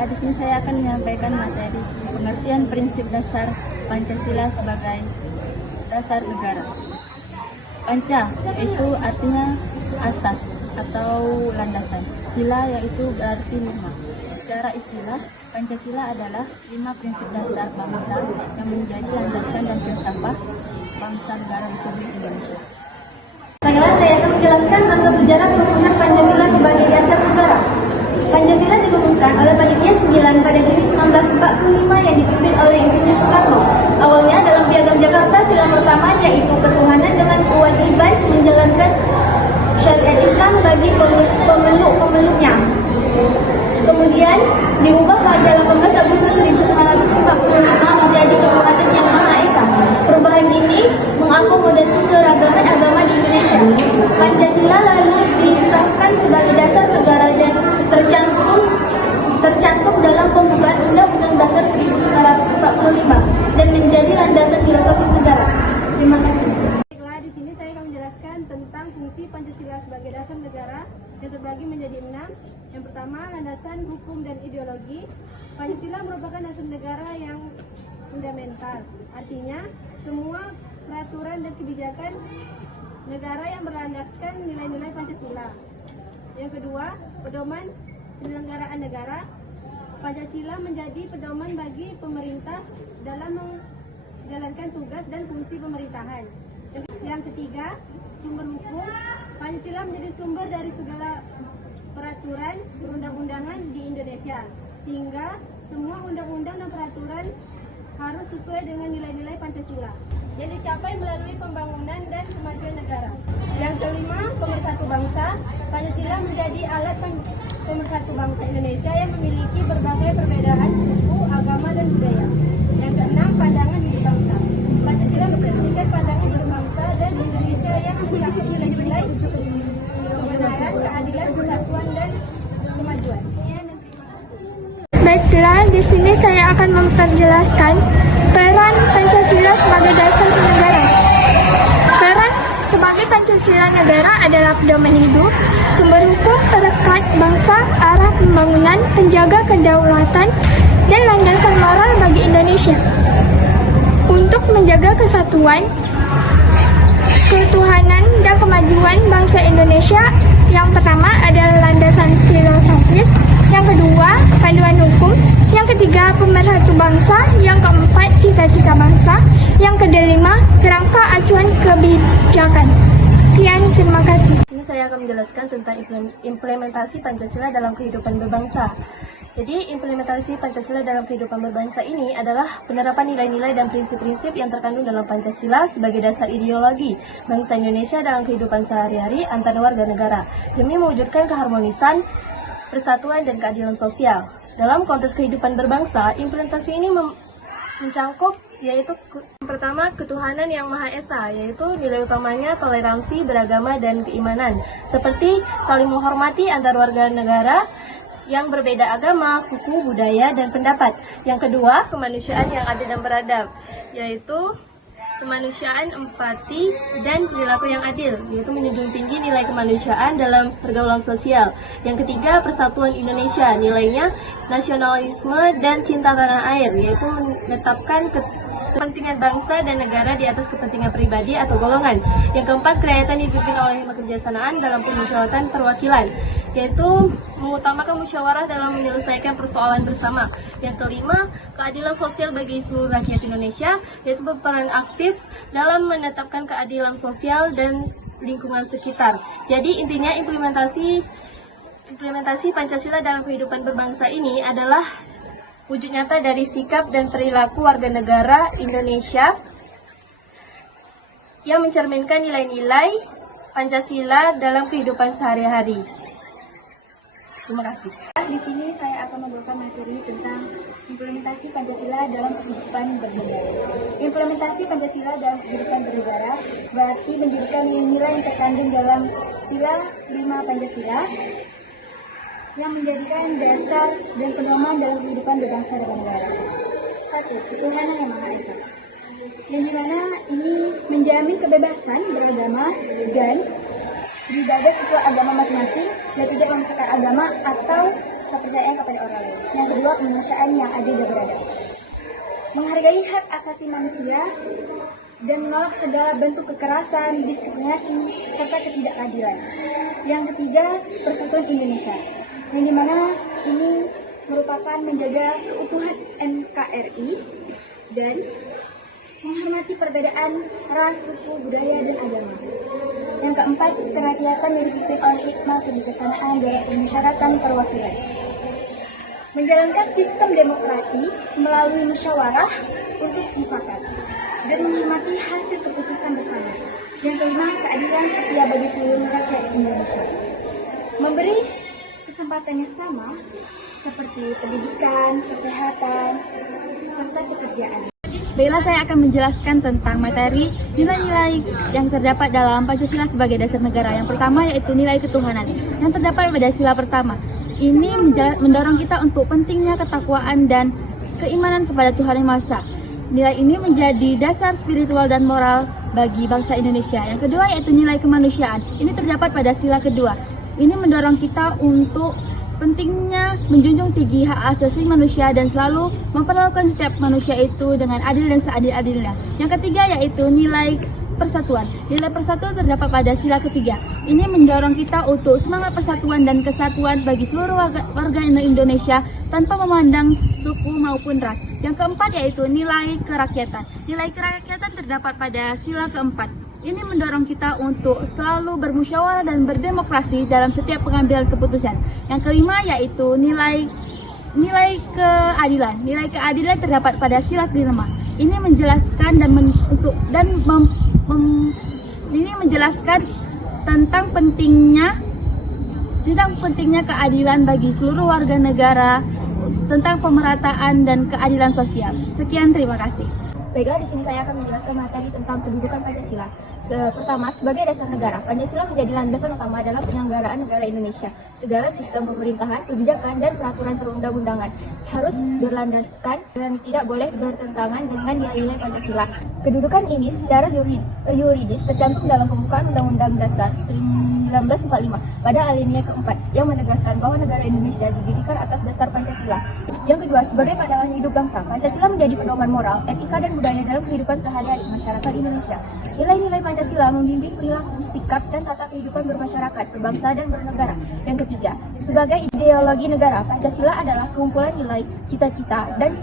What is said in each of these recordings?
Baiklah, di sini saya akan menyampaikan materi pengertian prinsip dasar Pancasila sebagai dasar negara. Panca itu artinya asas atau landasan. Sila yaitu berarti 5. Secara istilah, Pancasila adalah 5 prinsip dasar bangsa yang menjadi landasan dan filsafat bangsa negara Republik Indonesia. Baiklah, saya akan menjelaskan tentang sejarah perumusan Pancasila sebagai dasar negara. Pancasila dirumuskan oleh Panitia 9 pada Juni 1945 yang dipimpin oleh Insinyur Soekarno. Awalnya dalam Piagam Jakarta sila pertama yaitu ketuhanan dengan kewajiban menjalankan syariat Islam bagi pemeluk-pemeluknya. Kemudian diubah pada 18 Agustus 1945 menjadi ketuhanan yang Maha Esa. Perubahan ini mengakomodasi keragaman agama di Indonesia. Pancasila lalu disahkan sebagai dasar negara dan tercantum dalam pembukaan Undang-Undang Dasar 1945 dan menjadi landasan filosofis negara. Terima kasih. Baiklah, di sini saya akan menjelaskan tentang fungsi Pancasila sebagai dasar negara yang terbagi menjadi 6. Yang pertama, landasan hukum dan ideologi. Pancasila merupakan dasar negara yang fundamental. Artinya, semua peraturan dan kebijakan negara yang berlandaskan nilai-nilai Pancasila. Yang kedua, pedoman penyelenggaraan negara. Pancasila menjadi pedoman bagi pemerintah dalam menjalankan tugas dan fungsi pemerintahan. Yang ketiga, sumber hukum. Pancasila menjadi sumber dari segala peraturan perundang-undangan di Indonesia, sehingga semua undang-undang dan peraturan harus sesuai dengan nilai-nilai Pancasila yang dicapai melalui pembangunan dan kemajuan negara. Yang kelima, pemersatu bangsa. Pancasila menjadi alat pemersatu bangsa Indonesia yang memiliki berbagai perbedaan suku, agama, dan budaya. Yang keenam, pandangan hidup bangsa. Pancasila mencerminkan pandangan berbangsa dan Indonesia yang mencakup nilai-nilai kebenaran, keadilan, persatuan, dan kemajuan. Baiklah, di sini saya akan memperjelaskan peran Pancasila sebagai dasar negara. Peran sebagai Pancasila negara adalah pedoman hidup, sumber hukum perekat bangsa, arah pembangunan, penjaga kedaulatan, dan landasan moral bagi Indonesia. Untuk menjaga kesatuan, ketuhanan, dan kemajuan bangsa Indonesia, yang pertama adalah landasan filosofis, yang kedua panduan hukum, yang ketiga pemersatu bangsa, yang keempat cita-cita bangsa, yang kelima kerangka acuan kebijakan. Sekian, terima kasih. Ini saya akan menjelaskan tentang implementasi Pancasila dalam kehidupan berbangsa. Jadi, implementasi Pancasila dalam kehidupan berbangsa ini adalah penerapan nilai-nilai dan prinsip-prinsip yang terkandung dalam Pancasila sebagai dasar ideologi bangsa Indonesia dalam kehidupan sehari-hari antar warga negara, demi mewujudkan keharmonisan, persatuan, dan keadilan sosial. Dalam konteks kehidupan berbangsa, implementasi ini mencangkup yaitu pertama ketuhanan yang Maha Esa, yaitu nilai utamanya toleransi beragama dan keimanan, seperti saling menghormati antar warga negara yang berbeda agama, suku, budaya, dan pendapat. Yang kedua, kemanusiaan yang adil dan beradab, yaitu kemanusiaan, empati, dan perilaku yang adil, yaitu menjunjung tinggi nilai kemanusiaan dalam pergaulan sosial. Yang ketiga, persatuan Indonesia, nilainya nasionalisme dan cinta tanah air, yaitu menetapkan kepentingan bangsa dan negara di atas kepentingan pribadi atau golongan. Yang keempat, kerakyatan dipimpin oleh hikmat kebijaksanaan dalam pemusyawaratan perwakilan, yaitu mengutamakan musyawarah dalam menyelesaikan persoalan bersama. Yang kelima, keadilan sosial bagi seluruh rakyat Indonesia, yaitu berperan aktif dalam menetapkan keadilan sosial dan lingkungan sekitar. Jadi intinya implementasi Pancasila dalam kehidupan berbangsa ini adalah wujud nyata dari sikap dan perilaku warga negara Indonesia yang mencerminkan nilai-nilai Pancasila dalam kehidupan sehari-hari. Terima kasih. Di sini saya akan membawakan materi tentang implementasi Pancasila dalam kehidupan bernegara. Implementasi Pancasila dalam kehidupan bernegara berarti mendirikan nilai-nilai yang terkandung dalam Sila 5 Pancasila yang menjadikan dasar dan pedoman dalam kehidupan berbangsa dan bernegara. 1. Ketuhanan yang Maha Esa, yang dimana ini menjamin kebebasan beragama dan beribadah sesuai agama masing-masing dan tidak memisahkan agama atau kepercayaan kepada orang lain. Yang kedua, kemanusiaan yang adil dan beradab. Menghargai hak asasi manusia dan menolak segala bentuk kekerasan, diskriminasi, serta ketidakadilan. Yang ketiga, persatuan Indonesia, yang dimana ini merupakan menjaga keutuhan NKRI dan menghormati perbedaan ras, suku, budaya, dan agama. Yang keempat, kerakyatan yang dipimpin oleh hikmah kebijaksanaan dalam pemusyawaratan perwakilan. Menjalankan sistem demokrasi melalui musyawarah untuk mufakat dan menghormati hasil keputusan bersama. Yang kelima, keadilan sosial bagi seluruh rakyat Indonesia. Memberi kesempatan yang sama seperti pendidikan, kesehatan, serta pekerjaan. Baiklah, saya akan menjelaskan tentang materi nilai-nilai yang terdapat dalam Pancasila sebagai dasar negara. Yang pertama yaitu nilai ketuhanan yang terdapat pada sila pertama. Ini mendorong kita untuk pentingnya ketakwaan dan keimanan kepada Tuhan Yang Maha Esa. Nilai ini menjadi dasar spiritual dan moral bagi bangsa Indonesia. Yang kedua yaitu nilai kemanusiaan. Ini terdapat pada sila kedua. Ini mendorong kita untuk pentingnya menjunjung tinggi hak asasi manusia dan selalu memperlakukan setiap manusia itu dengan adil dan seadil-adilnya. Yang ketiga yaitu nilai persatuan. Nilai persatuan terdapat pada sila ketiga. Ini mendorong kita untuk semangat persatuan dan kesatuan bagi seluruh warga Indonesia tanpa memandang suku maupun ras. Yang keempat yaitu nilai kerakyatan. Nilai kerakyatan terdapat pada sila keempat. Ini mendorong kita untuk selalu bermusyawarah dan berdemokrasi dalam setiap pengambilan keputusan. Yang kelima yaitu nilai keadilan. Nilai keadilan terdapat pada sila kelima. Ini menjelaskan ini menjelaskan tentang pentingnya keadilan bagi seluruh warga negara, tentang pemerataan dan keadilan sosial. Sekian, terima kasih. Baiklah, di sini saya akan menjelaskan materi tentang kedudukan Pancasila. Pertama, sebagai dasar negara, Pancasila menjadi landasan utama dalam penyelenggaraan negara Indonesia. Segala sistem pemerintahan, kebijakan, dan peraturan perundang-undangan harus berlandaskan dan tidak boleh bertentangan dengan nilai-nilai Pancasila. Kedudukan ini secara yuridis tercantum dalam pembukaan Undang-Undang Dasar 1945 pada alinea keempat yang menegaskan bahwa negara Indonesia didirikan atas dasar Pancasila. Yang kedua, sebagai pandangan hidup bangsa, Pancasila menjadi pedoman moral, etika, dan budaya dalam kehidupan sehari-hari masyarakat Indonesia. Nilai-nilai Pancasila membimbing perilaku, sikap, dan tata kehidupan bermasyarakat, berbangsa, dan bernegara. Yang ketiga, sebagai ideologi negara, Pancasila adalah kumpulan nilai, cita-cita, dan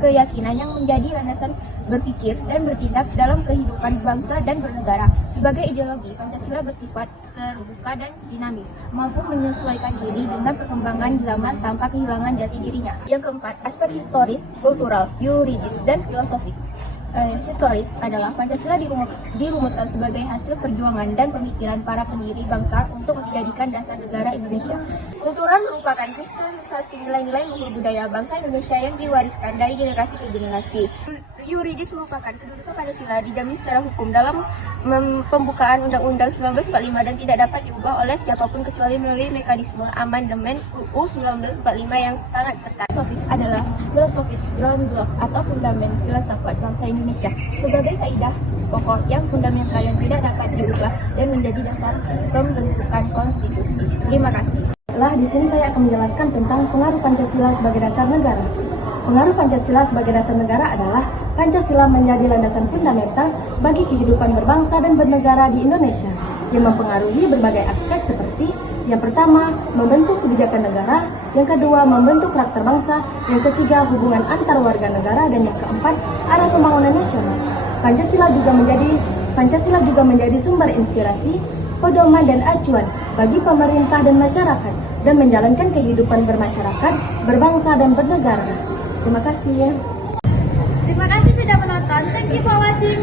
keyakinan yang menjadi landasan berpikir dan bertindak dalam kehidupan bangsa dan bernegara. Sebagai ideologi, Pancasila bersifat terbuka dan dinamis, mampu menyesuaikan diri dengan perkembangan zaman tanpa kehilangan jati dirinya. Yang keempat, aspek historis, kultural, yuridis, dan filosofis. Historis adalah Pancasila dirumuskan sebagai hasil perjuangan dan pemikiran para pendiri bangsa untuk menjadikan dasar negara Indonesia. Kultural merupakan kristalisasi nilai-nilai luhur budaya bangsa Indonesia yang diwariskan dari generasi ke generasi. Yuridis merupakan kedudukan Pancasila dijamin secara hukum dalam pembukaan Undang-Undang 1945 dan tidak dapat diubah oleh siapapun kecuali melalui mekanisme amandemen UU 1945 yang sangat ketat. Filosofis adalah filosofis ground block atau fundament filsafat bangsa Indonesia sebagai kaidah pokok yang fundamental yang tidak dapat diubah dan menjadi dasar pembentukan konstitusi. Terima kasih. Di sini saya akan menjelaskan tentang pengaruh Pancasila sebagai dasar negara. Pengaruh Pancasila sebagai dasar negara adalah Pancasila menjadi landasan fundamental bagi kehidupan berbangsa dan bernegara di Indonesia yang mempengaruhi berbagai aspek seperti yang pertama, membentuk kebijakan negara, yang kedua, membentuk karakter bangsa, yang ketiga, hubungan antar warga negara, dan yang keempat, arah pembangunan nasional. Pancasila juga menjadi sumber inspirasi, pedoman dan acuan bagi pemerintah dan masyarakat dan menjalankan kehidupan bermasyarakat, berbangsa dan bernegara. Terima kasih ya. Terima kasih sudah menonton. Thank you for watching.